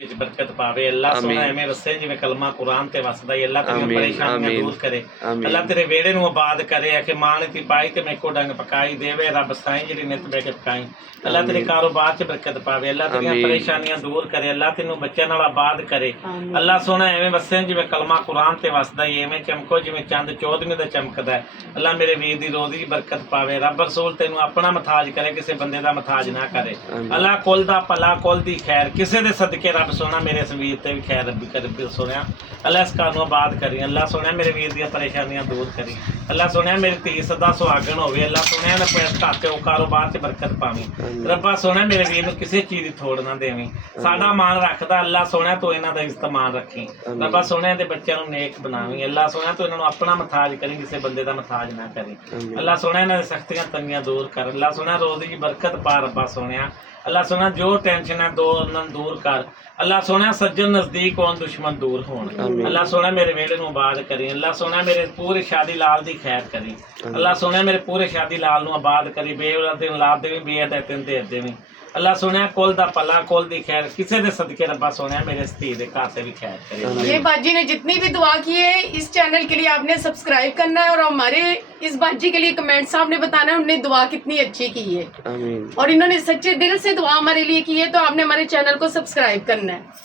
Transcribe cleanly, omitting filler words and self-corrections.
ਵਿੱਚ ਬਰਕਤ ਪਾਵੇ। ਅੱਲਾ ਸੋਹਣਾ ਐਵੇਂ ਵਸੇ ਜਿਵੇਂ ਕਲਮਾ ਕੁਰਾਨ ਤੇ ਵਸਦਾ ਹੀ। ਅੱਲਾ ਤੇਰੀਆਂ ਪਰੇਸ਼ਾਨੀਆਂ ਦੂਰ ਕਰੇ। ਅੱਲਾ ਤੇਰੇ ਵਿਹੜੇ ਨੂੰ ਆਬਾਦ ਕਰੇ। ਕਿ ਮਾਂ ਨੇ ਤੀ ਪਾਈ ਤੇ ਮੇਰੇ ਕੋ ਡੰਗ ਪਕਾਈ ਦੇਵੇ। ਰੱਬ ਸਾਈਂ ਜਿਹੜੀ ਨਿਤ ਬਹਿ ਕੇ ਪਕਾਈ। ਅੱਲਾ ਤੇਰੇ ਕਾਰੋਬਾਰ 'ਚ ਬਰਕਤ ਪਾਵੇ। ਅੱਲਾ ਤੇਰੀਆਂ ਪਰੇਸ਼ਾਨੀਆਂ ਦੂਰ ਕਰੇ। ਅੱਲਾ ਤੈਨੂੰ ਬੱਚਿਆਂ ਨਾਲ ਆਬਾਦ ਕਰੇ। ਅੱਲਾ ਸੋਹਣਾ ਐਵੇਂ ਵਸੇ ਜਿਵੇਂ ਕਲਮਾ ਕੁਰਾਨ ਤੇ ਵਸਦਾ ਹੀ। ਐਵੇਂ ਚਮਕੋ ਜਿਵੇਂ ਚੰਦ ਚੌਦਵੀਂ ਦਾ ਚਮਕਦਾ। ਅੱਲਾ ਮੇਰੇ ਵੀਰ ਦੀ ਰੋਜ਼ੀ ਬਰਕਤ ਪਾਵੇ। ਰੱਬ ਰਸੂਲ ਤੈਨੂੰ ਆਪਣਾ ਮਥਾਜ ਕਰੇ, ਕਿਸੇ ਬੰਦੇ ਦਾ ਮਥਾਜ ਨਾ ਕਰੇ। ਅੱਲਾ ਕੁੱਲ ਦਾ ਭਲਾ, ਕੁੱਲ ਦੀ ਖੈਰ, ਕਿਸੇ ਦੇ ਸਦਕੇ ਰੱਬ ਸੋਹਣਾ ਮੇਰੇ ਇਸ ਵੀਰ ਤੇ ਵੀ ਖੈਰ ਰੱਬੀ ਕਰ ਸੋਹਣਿਆ। ਅੱਲਾ ਇਸ ਘਰ ਨੂੰ ਆਬਾਦ ਕਰੀ। ਅੱਲਾ ਸੋਹਣਿਆ ਮੇਰੇ ਵੀਰ ਦੀਆਂ ਪਰੇਸ਼ਾਨੀਆਂ ਦੂਰ ਕਰੀ। ਅੱਲਾ ਸੋਹਣਿਆ ਮੇਰੀ ਧੀ ਸਦਾ ਸੁਹਾਗਣ ਹੋਵੇ। ਅੱਲਾ ਸੋਹਣਿਆ ਨੇ ਘਰ ਤੇ ਉਹ ਕਾਰੋਬਾਰ 'ਚ ਬਰਕਤ ਪਾਵੀਂ। ਰੱਬਾ ਸੋਹਣਿਆ ਮੇਰੇ ਵੀਰ ਨੂੰ ਕਿਸੇ ਚੀਜ਼ ਦੀ ਥੋੜ ਨਾ ਦੇਵੀਂ। ਸਾਡਾ ਮਾਨ ਰੱਖਦਾ ਅੱਲਾ ਸੋਹਣਿਆ ਤੂੰ ਇਹਨਾਂ ਦਾ ਇਸਤਮਾਨ ਰੱਖੀ। ਰੱਬਾ ਸੋਹਣਿਆ ਦੇ ਬੱਚਿਆਂ ਨੂੰ ਨੇਕ ਬਣਾਵੀਂ। ਅੱਲਾ ਸੋਹਣਿਆ ਤੂੰ ਇਹਨਾਂ ਨੂੰ ਆਪਣਾ ਮਥਾਜ ਕਰੀ, ਕਿਸੇ ਬੰਦੇ ਦਾ ਮਥਾਜ ਨਾ ਕਰੀ। ਅੱਲਾ ਸੋਹਣਿਆ ਇਹਨਾਂ ਦੀ ਸਖਤੀਆਂ ਤੰਗੀਆਂ ਦੂਰ ਕਰ। ਅੱਲਾ ਸੋਹਣਿਆ ਰੋਜ਼ੀ ਦੀ ਬਰਕਤ ਪਾ। ਰੱਬਾ ਸੋਹਣਿਆ ਅੱਲਾ ਸੋਹਣਾ ਜੋ ਟੈਨਸ਼ਨ ਹੈ ਉਹਨਾਂ ਨੂੰ ਦੂਰ ਕਰ। ਅੱਲਾ ਸੋਹਣਾ ਸੱਜਣ ਨਜ਼ਦੀਕ ਹੋਣ, ਦੁਸ਼ਮਣ ਦੂਰ ਹੋਣ। ਅੱਲਾ ਸੋਹਣਾ ਮੇਰੇ ਵਿਹੜੇ ਨੂੰ ਆਬਾਦ ਕਰੀ। ਅੱਲਾ ਸੋਹਣਾ ਮੇਰੇ ਪੂਰੇ ਸ਼ਾਦੀ ਲਾਲ ਦੀ ਖੈਰ ਕਰੀ। ਅੱਲਾ ਸੋਹਣਾ ਮੇਰੇ ਪੂਰੇ ਸ਼ਾਦੀ ਲਾਲ ਨੂੰ ਆਬਾਦ ਕਰੀ। ਬੇਔਲਾਦ ਦੀ ਔਲਾਦ ਦੇਵੀਂ, ਬੇਅਦ ਤੈਨੂੰ ਦੇ ਦੇਵੀਂ। ਅੱਲਾ ਸੋਹਣਾ ਕੁੱਲ ਦਾ ਭਲਾ, कुल दी खैर, किसी दे सदके रब्बा सोने मेरे धी दे घर से भी खैर करे। ये बाजी ने जितनी भी दुआ की है इस चैनल के लिए आपने सब्सक्राइब करना है और हमारे इस बाजी के लिए कमेंट्स आपने बताना है उन्होंने दुआ कितनी अच्छी की है। और इन्होंने सच्चे दिल से दुआ हमारे लिए की है, तो आपने हमारे चैनल को सब्सक्राइब करना है।